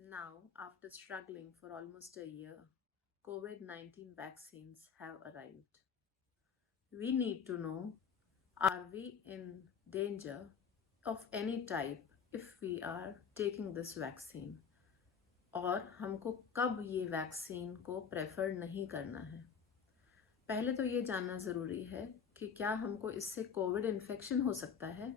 Now, after struggling for almost a year, COVID-19 vaccines have arrived. We need to know, are we in danger of any type if we are taking this vaccine? और हमको कब ये vaccine को prefer नहीं करना है? पहले तो ये जानना ज़रूरी है कि क्या हमको इससे कोविड इन्फेक्शन हो सकता है?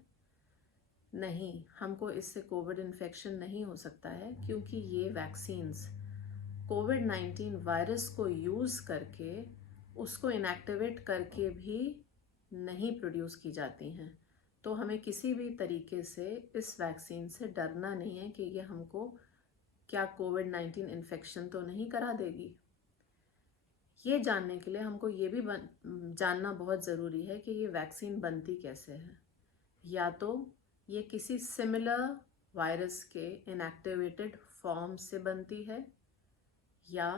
नहीं, हमको इससे कोविड इन्फेक्शन नहीं हो सकता है क्योंकि ये वैक्सीन्स कोविड-19 वायरस को यूज़ करके उसको इनएक्टिवेट करके भी नहीं प्रोड्यूस की जाती हैं। तो हमें किसी भी तरीके से इस वैक्सीन से डरना नहीं है कि ये हमको क्या कोविड-19 इन्फेक्शन तो नहीं करा देगी। ये जानने के लिए हमको ये भी जानना बहुत ज़रूरी है कि ये वैक्सीन बनती कैसे है। या तो ये किसी सिमिलर वायरस के इनएक्टिवेटेड फॉर्म से बनती है या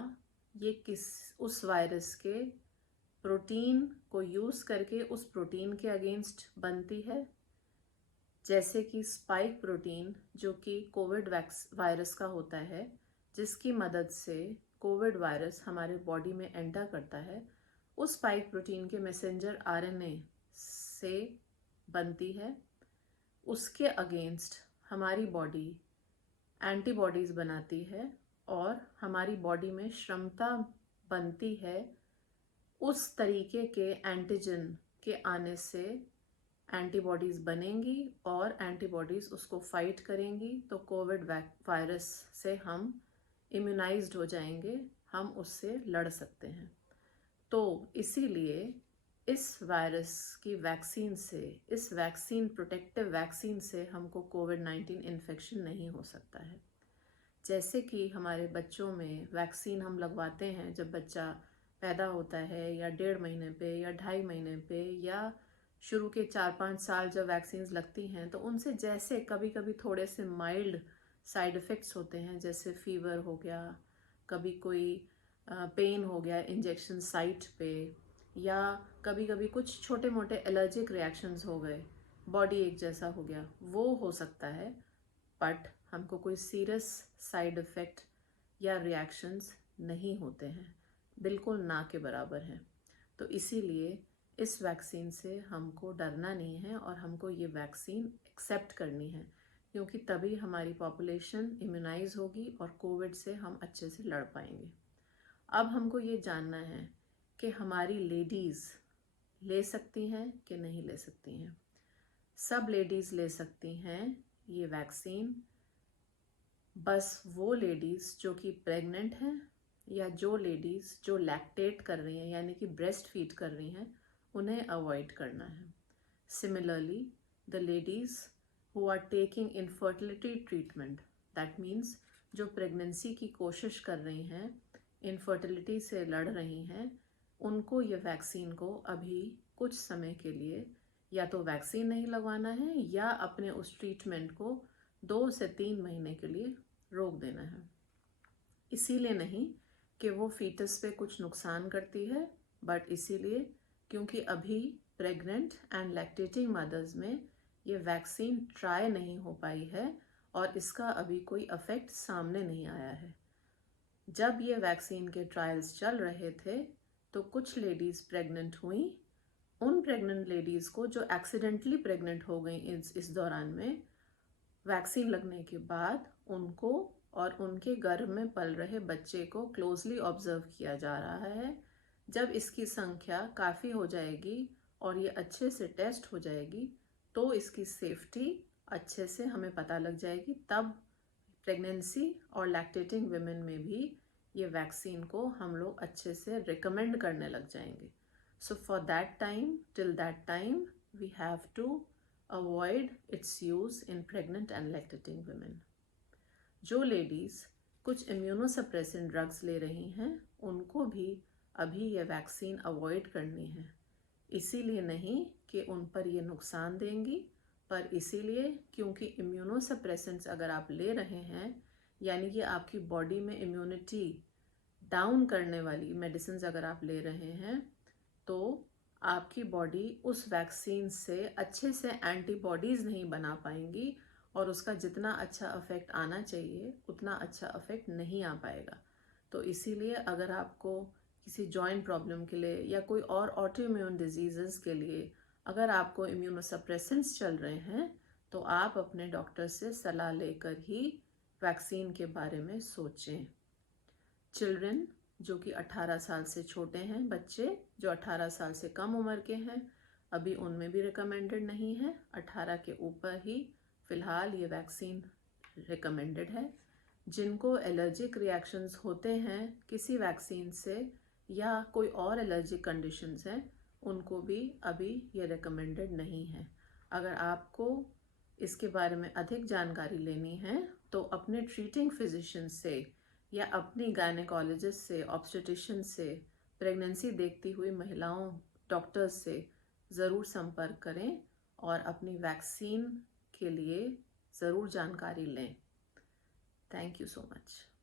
ये उस वायरस के प्रोटीन को यूज़ करके उस प्रोटीन के अगेंस्ट बनती है, जैसे कि स्पाइक प्रोटीन जो कि कोविड वायरस का होता है, जिसकी मदद से कोविड वायरस हमारे बॉडी में एंटर करता है। उस स्पाइक प्रोटीन के मैसेंजर आरएनए से बनती है। उसके अगेंस्ट हमारी बॉडी एंटीबॉडीज़ बनाती है और हमारी बॉडी में क्षमता बनती है उस तरीके के एंटीजन के आने से एंटीबॉडीज़ बनेंगी और एंटीबॉडीज़ उसको फाइट करेंगी, तो कोविड वायरस से हम इम्यूनाइज्ड हो जाएंगे, हम उससे लड़ सकते हैं। तो इसीलिए इस वायरस की वैक्सीन से, इस वैक्सीन प्रोटेक्टिव वैक्सीन से हमको कोविड-19 इन्फेक्शन नहीं हो सकता है। जैसे कि हमारे बच्चों में वैक्सीन हम लगवाते हैं जब बच्चा पैदा होता है, या 1.5 महीने पे या 2.5 महीने पे, या शुरू के 4-5 साल जब वैक्सीन्स लगती हैं तो उनसे जैसे कभी कभी थोड़े से माइल्ड साइड इफ़ेक्ट्स होते हैं, जैसे फीवर हो गया, कभी कोई पेन हो गया इंजेक्शन साइट पे, या कभी कभी कुछ छोटे मोटे एलर्जिक रिएक्शंस हो गए, बॉडी एक जैसा हो गया, वो हो सकता है। बट हमको कोई सीरियस साइड इफ़ेक्ट या रिएक्शंस नहीं होते हैं, बिल्कुल ना के बराबर हैं। तो इसीलिए इस वैक्सीन से हमको डरना नहीं है और हमको ये वैक्सीन एक्सेप्ट करनी है, क्योंकि तभी हमारी पॉपुलेशन इम्यूनाइज होगी और कोविड से हम अच्छे से लड़ पाएंगे। अब हमको ये जानना है कि हमारी लेडीज़ ले सकती हैं कि नहीं ले सकती हैं। सब लेडीज़ ले सकती हैं ये वैक्सीन, बस वो लेडीज़ जो कि प्रेग्नेंट हैं या जो लेडीज़ जो लैक्टेट कर रही हैं यानी कि ब्रेस्ट फीड कर रही हैं, उन्हें अवॉइड करना है। Similarly the ladies who are taking infertility treatment, that means जो प्रेगनेंसी की कोशिश कर रही हैं, इनफर्टिलिटी से लड़ रही हैं, उनको ये वैक्सीन को अभी कुछ समय के लिए या तो वैक्सीन नहीं लगवाना है या अपने उस ट्रीटमेंट को 2 से 3 महीने के लिए रोक देना है। इसीलिए नहीं कि वो फीटस पे कुछ नुकसान करती है, बट इसीलिए क्योंकि अभी प्रेग्नेंट एंड लैक्टेटिंग मदर्स में ये वैक्सीन ट्राई नहीं हो पाई है और इसका अभी कोई इफेक्ट सामने नहीं आया है। जब ये वैक्सीन के ट्रायल्स चल रहे थे तो कुछ लेडीज़ प्रेग्नेंट हुई। उन प्रेग्नेंट लेडीज़ को जो एक्सीडेंटली प्रेग्नेंट हो गई इस दौरान में, वैक्सीन लगने के बाद उनको और उनके गर्भ में पल रहे बच्चे को क्लोजली ऑब्जर्व किया जा रहा है। जब इसकी संख्या काफ़ी हो जाएगी और ये अच्छे से टेस्ट हो जाएगी तो इसकी सेफ्टी अच्छे से हमें पता लग जाएगी, तब प्रेगनेंसी और लैक्टेटिंग वुमेन में भी ये वैक्सीन को हम लोग अच्छे से रिकमेंड करने लग जाएंगे। So for that time, till that time, we have to avoid its use in pregnant and lactating women. जो लेडीज़ कुछ इम्यूनोसप्रेसेंट ड्रग्स ले रही हैं, उनको भी अभी ये वैक्सीन अवॉइड करनी है। इसीलिए नहीं कि उन पर ये नुकसान देंगी, पर इसीलिए क्योंकि इम्यूनोसप्रेसेंट्स अगर आप ले रहे हैं, यानी कि आपकी बॉडी में इम्यूनिटी डाउन करने वाली मेडिसिन अगर आप ले रहे हैं, तो आपकी बॉडी उस वैक्सीन से अच्छे से एंटीबॉडीज़ नहीं बना पाएंगी और उसका जितना अच्छा इफ़ेक्ट आना चाहिए उतना अच्छा इफ़ेक्ट नहीं आ पाएगा। तो इसीलिए अगर आपको किसी जॉइंट प्रॉब्लम के लिए या कोई और ऑटोइम्यून डिजीज़ के लिए अगर आपको इम्यूनोसप्रेसेंट्स चल रहे हैं तो आप अपने डॉक्टर से सलाह लेकर ही वैक्सीन के बारे में सोचें। चिल्ड्रन जो कि 18 साल से छोटे हैं, बच्चे जो 18 साल से कम उम्र के हैं, अभी उनमें भी रिकमेंडेड नहीं है। 18 के ऊपर ही फ़िलहाल ये वैक्सीन रिकमेंडेड है। जिनको एलर्जिक रिएक्शंस होते हैं किसी वैक्सीन से या कोई और एलर्जिक कंडीशंस हैं, उनको भी अभी ये रिकमेंडेड नहीं है। अगर आपको इसके बारे में अधिक जानकारी लेनी है तो अपने ट्रीटिंग फिजिशियन से या अपनी गायनेकोलॉजिस्ट से, ऑब्स्टेट्रिशियन से, प्रेगनेंसी देखती हुई महिलाओं डॉक्टर्स से ज़रूर संपर्क करें और अपनी वैक्सीन के लिए ज़रूर जानकारी लें। Thank you so much.